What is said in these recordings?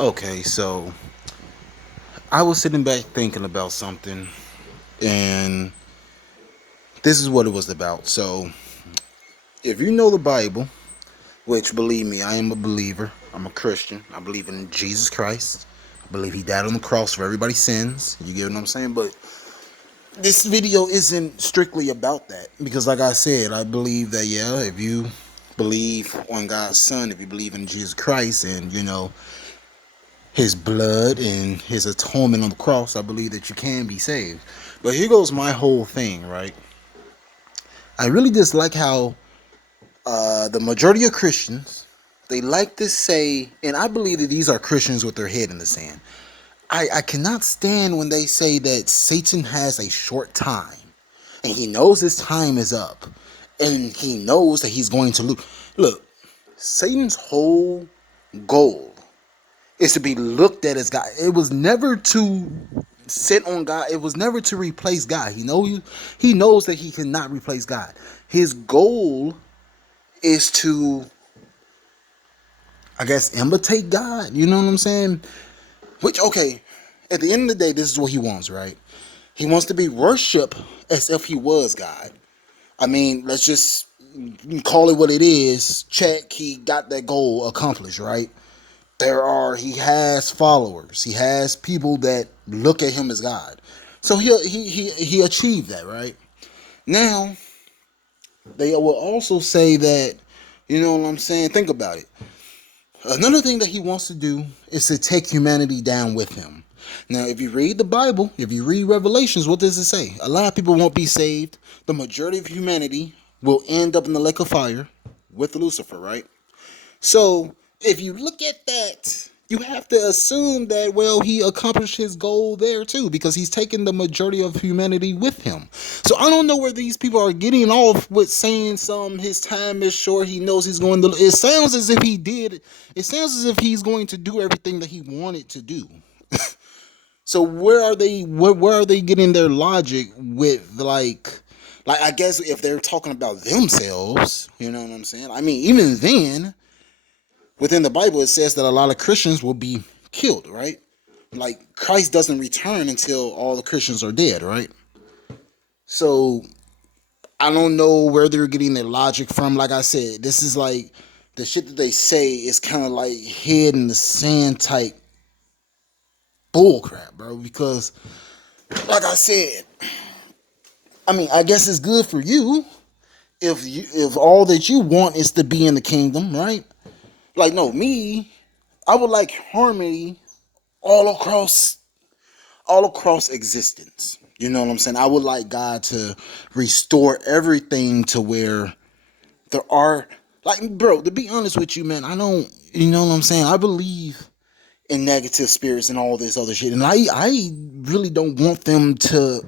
Okay, so I was sitting back thinking about something, and this is what it was about. So, if you know the Bible, which believe me, I am a believer, I'm a Christian, I believe in Jesus Christ, I believe He died on the cross for everybody's sins. You get what I'm saying? But this video isn't strictly about that because, like I said, I believe that, yeah, if you believe on God's Son, if you believe in Jesus Christ, and His blood and His atonement on the cross, I believe that you can be saved. But here goes my whole thing, right? I really dislike how the majority of Christians, they like to say, and I believe that these are Christians with their head in the sand. I cannot stand when they say that Satan has a short time and he knows his time is up and he knows that he's going to lose. Look, Satan's whole goal is to be looked at as God. It was never to sit on God. It was never to replace God. He knows that he cannot replace God. His goal is to, I guess, imitate God. You know what I'm saying? Which, okay, at the end of the day, this is what he wants, right? He wants to be worshipped as if he was God. I mean, let's just call it what it is. Check, he got that goal accomplished, right? He has followers. He has people that look at him as God. So he achieved that, right? Now, they will also say that, you know what I'm saying? Think about it. Another thing that he wants to do is to take humanity down with him. Now, if you read the Bible, if you read Revelations, what does it say? A lot of people won't be saved. The majority of humanity will end up in the lake of fire with Lucifer, right? So, if you look at that, you have to assume that, well, he accomplished his goal there too, because he's taken the majority of humanity with him. So I don't know where these people are getting off with saying his time is short, he knows he's going to. It sounds as if he did. It sounds as if he's going to do everything that he wanted to do. So where are they? Where are they getting their logic with like I guess if they're talking about themselves, you know what I'm saying? I mean, even then, within the Bible, it says that a lot of Christians will be killed, right? Like Christ doesn't return until all the Christians are dead, right? So I don't know where they're getting their logic from. Like I said, this is like the shit that they say is kind of like head in the sand type bullcrap, bro. Because, like I said, I mean, I guess it's good for you if all that you want is to be in the kingdom, right? Like, no, me, I would like harmony all across existence. You know what I'm saying? I would like God to restore everything to where there are, like, bro, to be honest with you, man, I don't, you know what I'm saying? I believe in negative spirits and all this other shit. And I really don't want them to,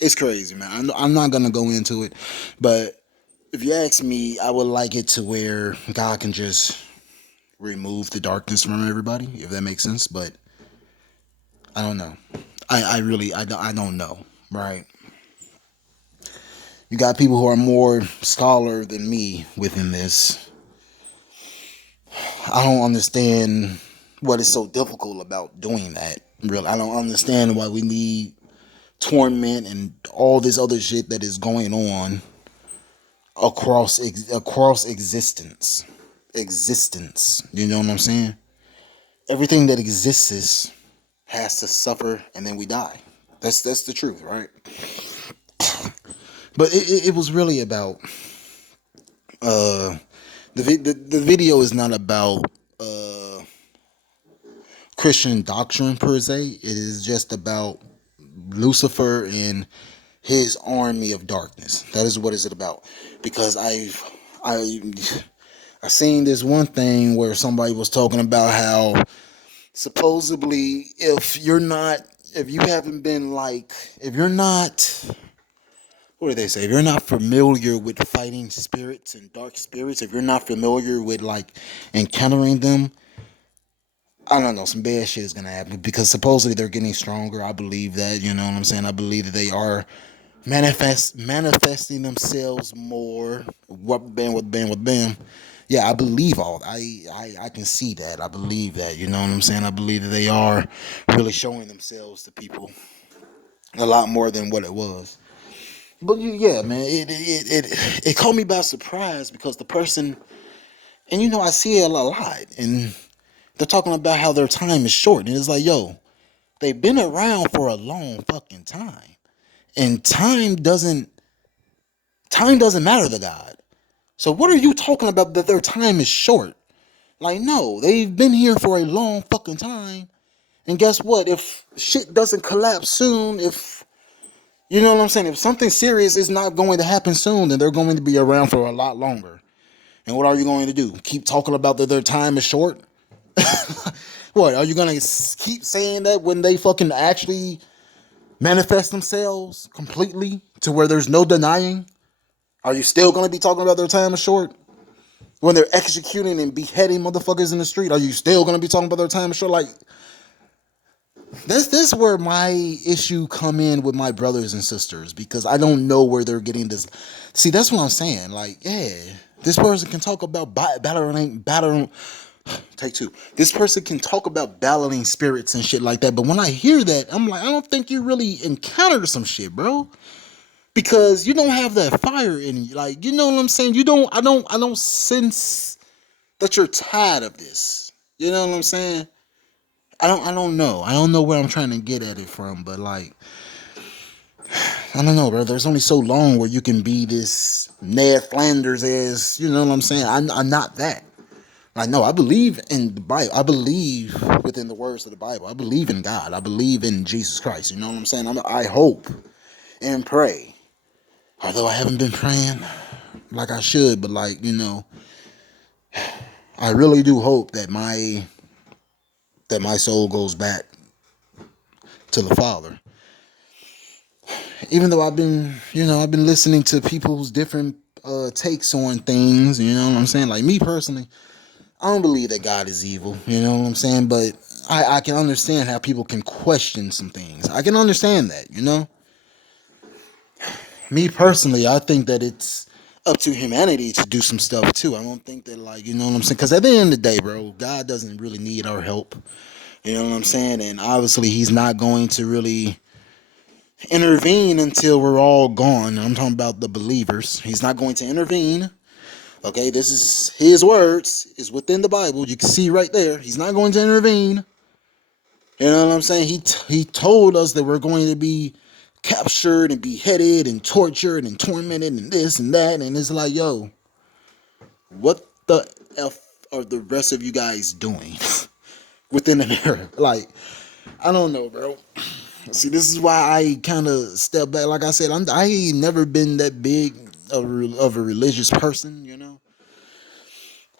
it's crazy, man. I'm not going to go into it. But if you ask me, I would like it to where God can just remove the darkness from everybody, if that makes sense. But I don't know. I really I don't know, right? You got people who are more scholar than me within this. I don't understand what is so difficult about doing that. Really, I don't understand why we need torment and all this other shit that is going on across existence. You know what I'm saying? Everything that exists has to suffer, and then we die. That's the truth, right? But it was really about uh the video is not about uh Christian doctrine per se. It is just about Lucifer and his army of darkness. That is what is it about. Because I I seen this one thing where somebody was talking about how supposedly if you haven't been like if you're not what do they say? If you're not familiar with fighting spirits and dark spirits, if you're not familiar with like encountering them, I don't know, some bad shit is gonna happen because supposedly they're getting stronger. I believe that, you know what I'm saying? I believe that they are manifesting themselves more. What bam with bam with bam. Yeah, I believe all. I can see that. I believe that. You know what I'm saying? I believe that they are really showing themselves to people a lot more than what it was. But yeah, man, it caught me by surprise because the person, and I see it a lot, and they're talking about how their time is short, and it's like, yo, they've been around for a long fucking time, and time doesn't matter to God. So what are you talking about that their time is short? Like, no, they've been here for a long fucking time. And guess what? If shit doesn't collapse soon, if you know what I'm saying, if something serious is not going to happen soon, then they're going to be around for a lot longer. And what are you going to do? Keep talking about that their time is short? What, are you going to keep saying that when they fucking actually manifest themselves completely to where there's no denying? Are you still going to be talking about their time is short? When they're executing and beheading motherfuckers in the street, are you still going to be talking about their time is short? Like, this where my issue come in with my brothers and sisters, because I don't know where they're getting this. See, that's what I'm saying. Like, yeah, this person can talk about battling. Take two. This person can talk about battling spirits and shit like that, but when I hear that, I'm like, I don't think you really encountered some shit, bro. Because you don't have that fire in you. Like, you know what I'm saying? You don't. I don't sense that you're tired of this. You know what I'm saying? I don't know. I don't know where I'm trying to get at it from, but like, I don't know, bro. There's only so long where you can be this Ned Flanders as, you know what I'm saying? I'm not that. Like, no, I believe in the Bible. I believe within the words of the Bible. I believe in God. I believe in Jesus Christ. You know what I'm saying? I hope and pray. Although I haven't been praying like I should, but like, I really do hope that my soul goes back to the Father. Even though I've been listening to people's different takes on things, you know what I'm saying? Like, me personally, I don't believe that God is evil, you know what I'm saying? But I can understand how people can question some things. I can understand that, you know? Me personally, I think that it's up to humanity to do some stuff too. I don't think that, like, you know what I'm saying? Because at the end of the day, bro, God doesn't really need our help. You know what I'm saying? And obviously, He's not going to really intervene until we're all gone. I'm talking about the believers. He's not going to intervene. Okay, this is his words. It's within the Bible. You can see right there. He's not going to intervene. You know what I'm saying? He told us that we're going to be captured and beheaded and tortured and tormented and this and that. And it's like, yo, what the F are the rest of you guys doing within America? Like, I don't know, bro. See, this is why I kind of step back. Like I said, I ain't never been that big of a religious person, you know.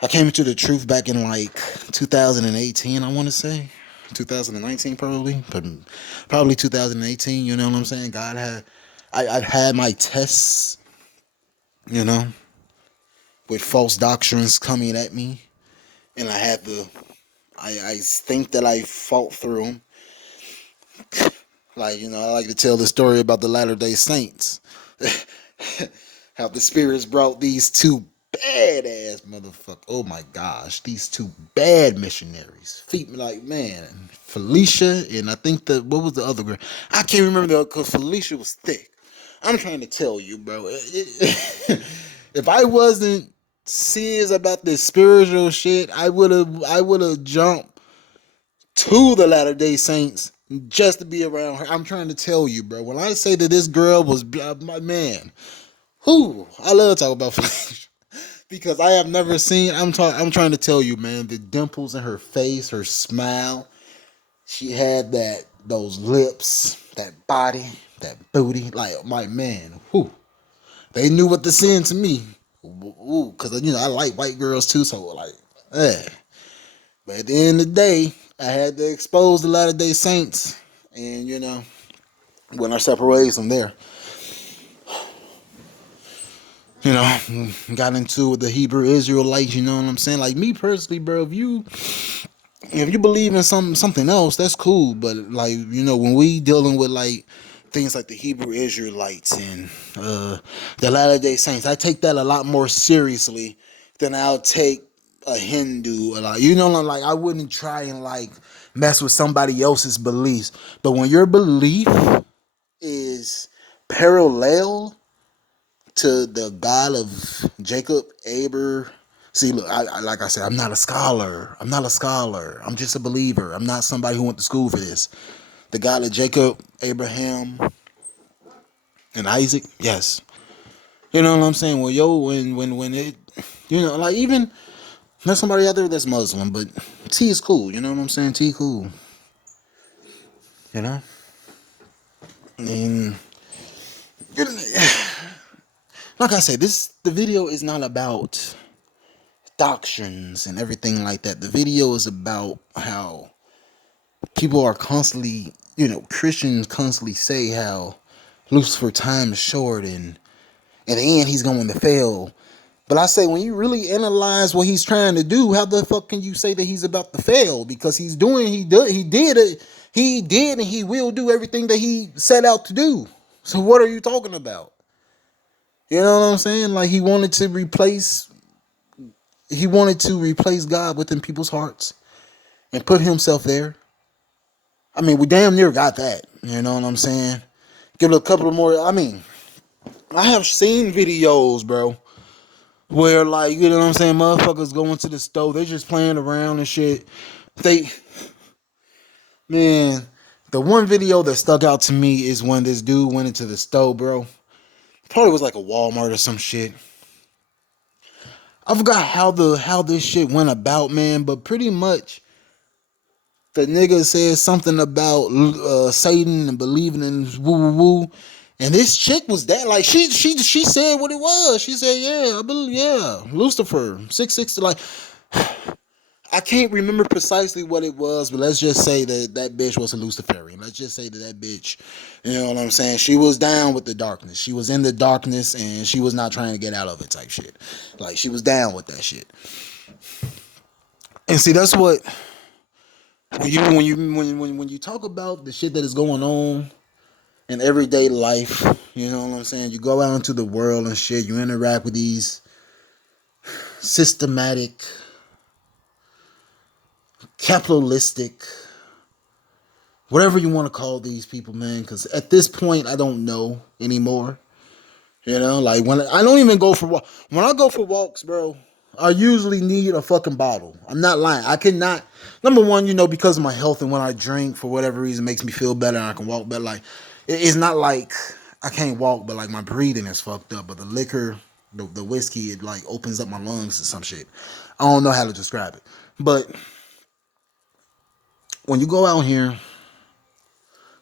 I came into the truth back in like 2018, I want to say. 2019 probably, but probably 2018, you know what I'm saying? I've had my tests, you know, with false doctrines coming at me, and I think that I fought through them. Like, I like to tell the story about the Latter-day Saints. How the spirits brought these two badass motherfuckers. Oh my gosh, these two bad missionaries. Like, man, Felicia and I think what was the other girl? I can't remember though, because Felicia was thick. I'm trying to tell you, bro. If I wasn't serious about this spiritual shit, I would have jumped to the Latter Day Saints just to be around her. I'm trying to tell you, bro. When I say that this girl was my man, who I love to talk about Felicia because I have never seen. I'm trying to tell you, man. The dimples in her face, her smile. She had those lips, that body, that booty. Like, my man, who they knew what to send to me. Ooh, because I like white girls too. So like, eh. But at the end of the day, I had to expose the Latter Day Saints, and when I separate ways from there, got into the Hebrew Israelites. You know what I'm saying? Like, me personally, bro, if you believe in something else, that's cool. But like, when we dealing with like things like the Hebrew Israelites and the Latter Day Saints, I take that a lot more seriously then I'll take a Hindu, or like, you know, like I wouldn't try and like mess with somebody else's beliefs. But when your belief is parallel to the God of Jacob, Abraham. See, look, like I said, I'm not a scholar. I'm not a scholar. I'm just a believer. I'm not somebody who went to school for this. The God of Jacob, Abraham, and Isaac, yes. You know what I'm saying? Well, yo, when it, you know, like even there's somebody out there that's Muslim, but T is cool. You know what I'm saying? T cool. You know, and like I said, the video is not about doctrines and everything like that. The video is about how people are constantly, you know, Christians constantly say how Lucifer time is short and in the end he's going to fail. But I say, when you really analyze what he's trying to do, how the fuck can you say that he's about to fail? Because he did and he will do everything that he set out to do. So what are you talking about? You know what I'm saying? Like he wanted to replace God within people's hearts and put himself there. I mean, we damn near got that. You know what I'm saying? Give it a couple of more. I mean, I have seen videos, bro, where like, you know what I'm saying, motherfuckers going to the stove, they just playing around and shit. They, man, the one video that stuck out to me is when this dude went into the stove, bro. Probably was like a Walmart or some shit. I forgot how this shit went about, man, but pretty much the nigga said something about Satan and believing in woo woo woo. And this chick was that, like, she said what it was. She said, yeah, I believe, yeah, Lucifer 660. Like, I can't remember precisely what it was, but let's just say that that bitch was a Luciferian. Let's just say that bitch, you know what I'm saying, she was down with the darkness. She was in the darkness and she was not trying to get out of it type shit. Like, she was down with that shit. And see, that's what when you talk about the shit that is going on in everyday life, you know what I'm saying? You go out into the world and shit, you interact with these systematic, capitalistic, whatever you want to call these people, man, because at this point, I don't know anymore. You know, like when I don't even go for walk. When I go for walks, bro, I usually need a fucking bottle. I'm not lying. I cannot. Number one, you know, because of my health and when I drink for whatever reason makes me feel better and I can walk better. Like it's not like I can't walk, but like my breathing is fucked up. But the liquor, the whiskey, it like opens up my lungs or some shit. I don't know how to describe it, but when you go out here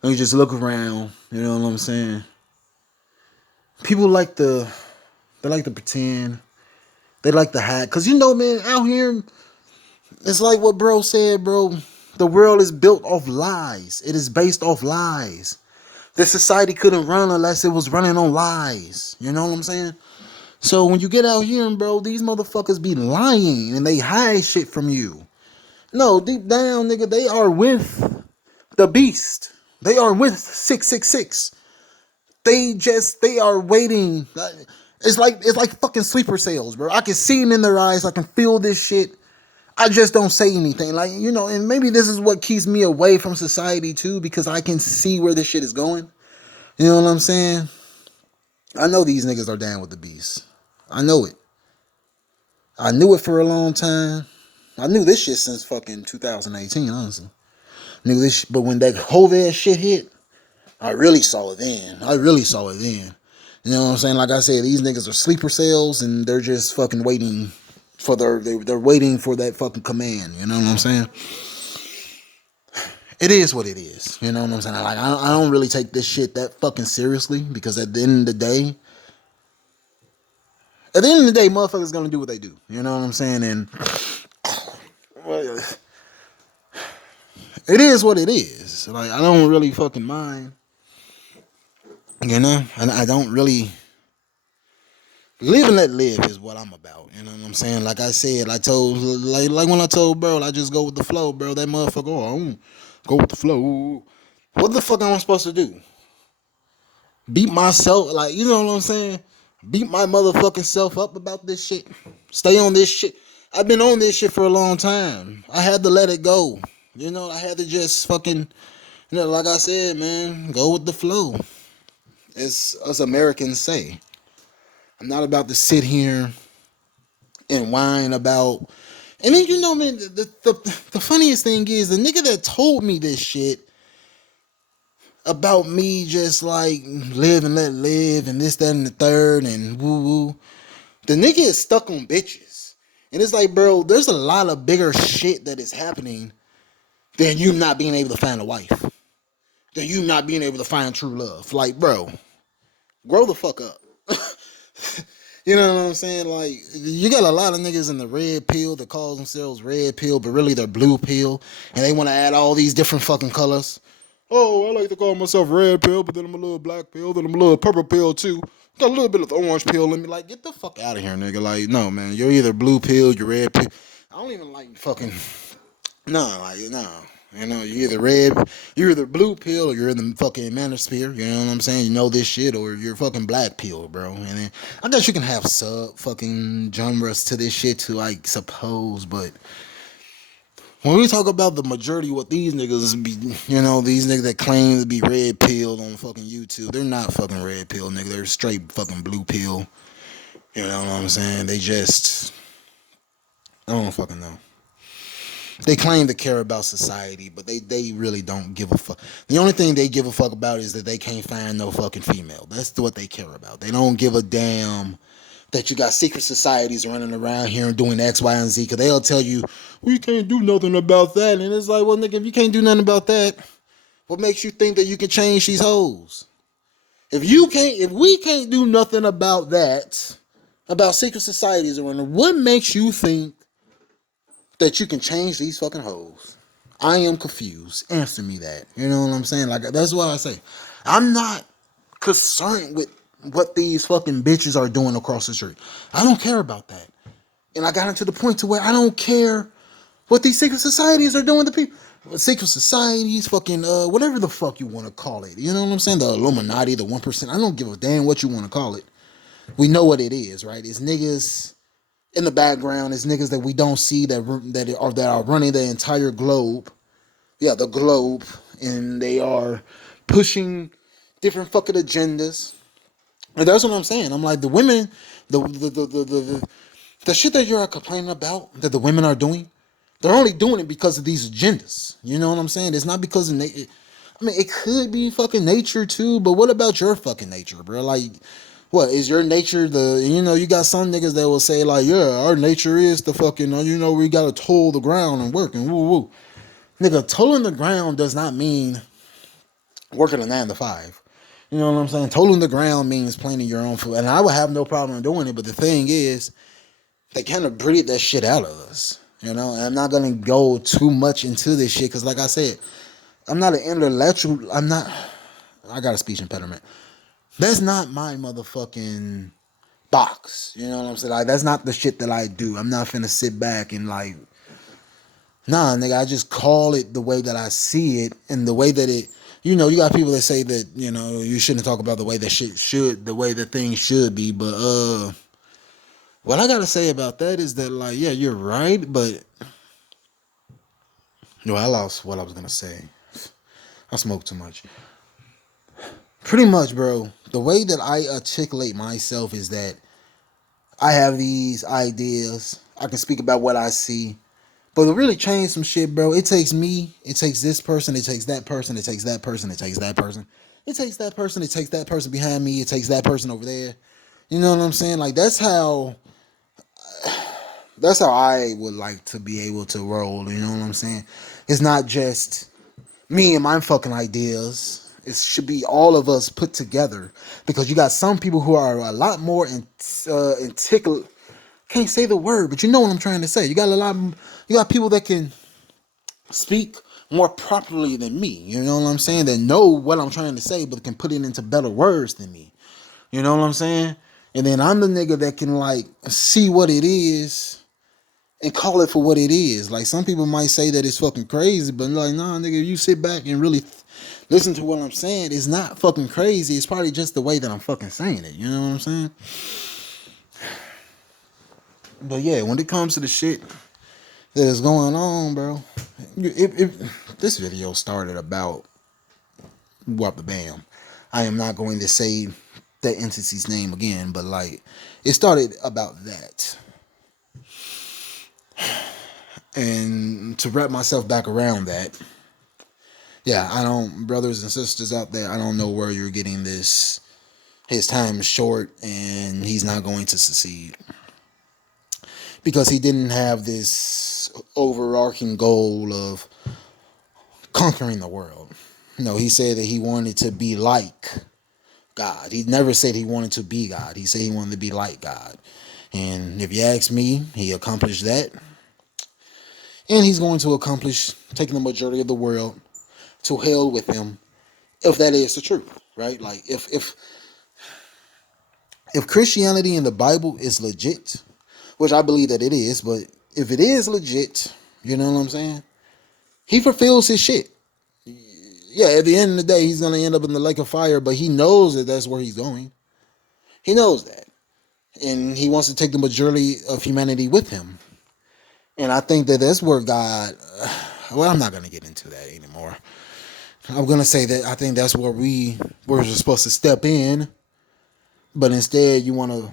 and you just look around, you know what I'm saying? People like to pretend. They like to hide. Cause you know, man, out here, it's like what bro said, bro. The world is built off lies. It is based off lies. This society couldn't run unless it was running on lies. You know what I'm saying? So when you get out here, bro, these motherfuckers be lying and they hide shit from you. No, deep down, nigga, they are with the beast. They are with 666. They are waiting. It's like fucking sleeper cells, bro. I can see them in their eyes. I can feel this shit. I just don't say anything. Like, you know, and maybe this is what keeps me away from society too, because I can see where this shit is going. You know what I'm saying? I know these niggas are down with the beast. I know it. I knew it for a long time. I knew this shit since fucking 2018, honestly. Knew this, but when that whole ass shit hit, I really saw it then. I really saw it then. You know what I'm saying? Like I said, these niggas are sleeper cells and they're just fucking waiting for they're waiting for that fucking command. You know what I'm saying? It is what it is. You know what I'm saying? Like I don't really take this shit that fucking seriously because at the end of the day, motherfuckers gonna do what they do. You know what I'm saying? And well, it is what it is. Like I don't really fucking mind. You know, and I don't really live and let live is what I'm about. You know what I'm saying? Like I said, I told like when I told bro, I just go with the flow, bro. That motherfucker, oh, I don't go with the flow. What the fuck am I supposed to do? Beat myself, like, you know what I'm saying? beat my motherfucking self up about this shit. Stay on this shit. I've been on this shit for a long time. I had to let it go. You know, I had to just fucking, like I said, man, go with the flow. As us Americans say. I'm not about to sit here and whine about. And then, man, the funniest thing is the nigga that told me this shit about me just like live and let live and this, that, and the third and woo woo. The nigga is stuck on bitches. And it's like, bro, there's a lot of bigger shit that is happening than you not being able to find a wife. Than you not being able to find true love. Like, bro, grow the fuck up. You know what I'm saying? Like, you got a lot of niggas in the red pill that calls themselves red pill, but really they're blue pill. And they want to add all these different fucking colors. Oh, I like to call myself red pill, but then I'm a little black pill, then I'm a little purple pill too. Got a little bit of the orange pill in me. Like, get the fuck out of here, nigga. Like, no, man. You're either blue pill, you're red pill. I don't even like fucking. Nah, like, nah. You're either blue pill or you're in the fucking manosphere. You know what I'm saying? You know this shit, or you're fucking black pill, bro. And then I guess you can have sub fucking genres to this shit too, I suppose. But when we talk about the majority of what these niggas be, these niggas that claim to be red pilled on fucking YouTube, they're not fucking red pill, nigga. They're straight fucking blue pill. You know what I'm saying? They just, I don't fucking know. They claim to care about society, but they really don't give a fuck. The only thing they give a fuck about is that they can't find no fucking female. That's what they care about. They don't give a damn that you got secret societies running around here and doing X, Y, and Z, because they'll tell you, we can't do nothing about that. And it's like, well, nigga, if you can't do nothing about that, what makes you think that you can change these hoes? If we can't do nothing about that, about secret societies around, what makes you think that you can change these fucking hoes? I am confused. Answer me that. You know what I'm saying? Like, that's why I say I'm not concerned with what these fucking bitches are doing across the street. I don't care about that. And I got into the point to where I don't care what these secret societies are doing to people. Secret societies, fucking whatever the fuck you want to call it. You know what I'm saying? The Illuminati, the 1%. I don't give a damn what you want to call it. We know what it is, right? It's niggas in the background. It's niggas that we don't see that are running the entire globe. Yeah, the globe, and they are pushing different fucking agendas. And that's what I'm saying. I'm like, the women, the shit that you're complaining about that the women are doing, they're only doing it because of these agendas. You know what I'm saying? It's not because of nature. I mean, it could be fucking nature too, but what about your fucking nature, bro? Like, what is your nature? You got some niggas that will say like, yeah, our nature is the fucking, we gotta toll the ground and work and woo woo. Nigga, tolling the ground does not mean working a 9 to 5. You know what I'm saying? Tolling the ground means planting your own food. And I would have no problem doing it, but the thing is, they kind of breed that shit out of us. And I'm not going to go too much into this shit because, like I said, I'm not an intellectual. I got a speech impediment. That's not my motherfucking box. You know what I'm saying? Like, that's not the shit that I do. I'm not finna sit back and like, nah, nigga, I just call it the way that I see it and the way that it, you got people that say that, you shouldn't talk about the way that the way that things should be. But, what I gotta say about that is that, like, yeah, you're right, but, no, I lost what I was gonna say. I smoke too much. Pretty much, bro, the way that I articulate myself is that I have these ideas. I can speak about what I see. But to really change some shit, bro, it takes me, it takes this person, it takes that person, it takes that person, it takes that person. It takes that person, it takes that person behind me, it takes that person over there. You know what I'm saying? Like, that's how I would like to be able to roll, you know what I'm saying? It's not just me and my fucking ideas. It should be all of us put together because you got some people who are a lot more can't say the word, but you know what I'm trying to say. You got people that can speak more properly than me. You know what I'm saying? That know what I'm trying to say, but can put it into better words than me. You know what I'm saying? And then I'm the nigga that can like see what it is and call it for what it is. Like some people might say that it's fucking crazy, but like, nah, nigga, if you sit back and really listen to what I'm saying, it's not fucking crazy. It's probably just the way that I'm fucking saying it. You know what I'm saying? But yeah, when it comes to the shit that is going on, bro, if this video started about what the bam, I am not going to say that entity's name again, but like it started about that. And to wrap myself back around that, yeah, I don't, brothers and sisters out there, I don't know where you're getting this. His time is short and he's not going to succeed because he didn't have this overarching goal of conquering the world. No, he said that he wanted to be like God. He never said he wanted to be God. He said he wanted to be like God. And if you ask me, he accomplished that. And he's going to accomplish taking the majority of the world to hell with him, if that is the truth, right? Like if Christianity and the Bible is legit, which I believe that it is, but if it is legit, you know what I'm saying? He fulfills his shit. Yeah, at the end of the day, he's gonna end up in the lake of fire, but he knows that that's where he's going. He knows that, and he wants to take the majority of humanity with him. And I think that that's where God. Well, I'm not gonna get into that anymore. I'm gonna say that I think that's where we're supposed to step in, but instead you want to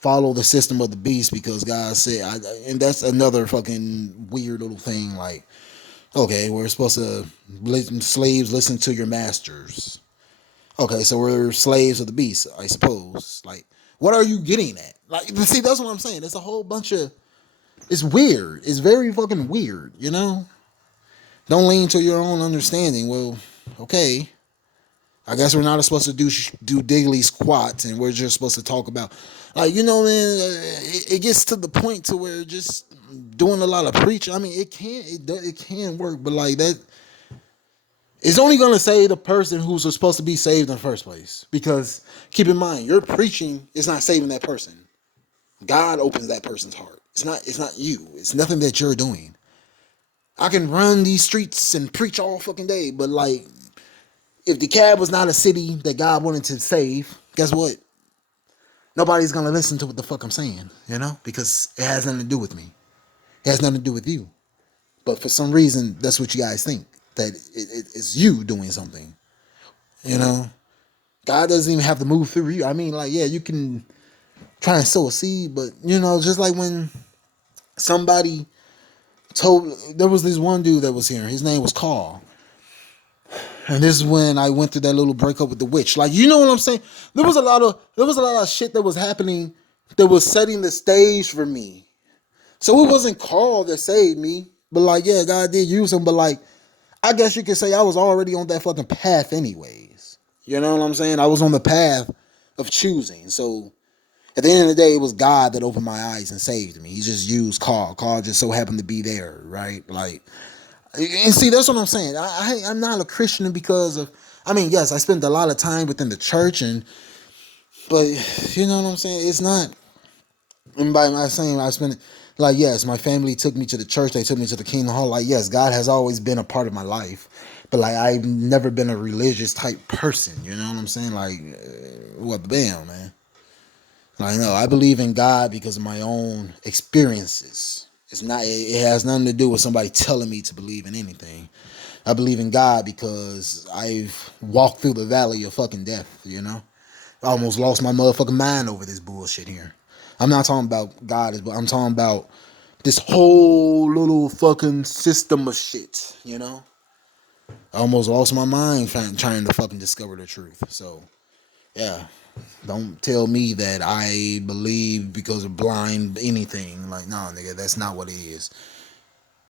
follow the system of the beast because God said, and that's another fucking weird little thing. Like, okay, we're supposed to slaves listen to your masters. Okay, so we're slaves of the beast, I suppose. Like, what are you getting at? Like, see, that's what I'm saying. It's a whole bunch of. It's weird. It's very fucking weird. You know. Don't lean to your own understanding. Well, okay. I guess we're not supposed to do diggly squats, and we're just supposed to talk about, like, you know, man. It gets to the point to where just doing a lot of preaching. I mean, it can work, but like that, it's only gonna save the person who's supposed to be saved in the first place. Because keep in mind, your preaching is not saving that person. God opens that person's heart. It's not you. It's nothing that you're doing. I can run these streets and preach all fucking day, but like, if DeKalb was not a city that God wanted to save, guess what? Nobody's gonna listen to what the fuck I'm saying, you know, because it has nothing to do with me. It has nothing to do with you. But for some reason, that's what you guys think, that it's you doing something, you know. God doesn't even have to move through you. I mean, like, yeah, you can try and sow a seed, but you know, just like when somebody told, there was this one dude that was here. His name was Carl. And this is when I went through that little breakup with the witch. Like, you know what I'm saying? There was a lot of shit that was happening that was setting the stage for me. So it wasn't Carl that saved me. But like, yeah, God did use him. But like, I guess you could say I was already on that fucking path anyways. You know what I'm saying? I was on the path of choosing. So at the end of the day, it was God that opened my eyes and saved me. He just used Carl. Carl just so happened to be there, right? Like, and see, that's what I'm saying. I'm not a Christian because of. I mean, yes, I spent a lot of time within the church, but you know what I'm saying. It's not. And by my saying, I spent, like, yes, my family took me to the church. They took me to the Kingdom Hall. Like, yes, God has always been a part of my life, but like, I've never been a religious type person. You know what I'm saying? Like, what the damn, man. Like, no, I believe in God because of my own experiences. It's not. It has nothing to do with somebody telling me to believe in anything. I believe in God because I've walked through the valley of fucking death. You know, I almost lost my motherfucking mind over this bullshit here. I'm not talking about God, but I'm talking about this whole little fucking system of shit. You know, I almost lost my mind trying to fucking discover the truth. So, yeah. Don't tell me that I believe because of blind anything. Like, no, nigga, that's not what it is.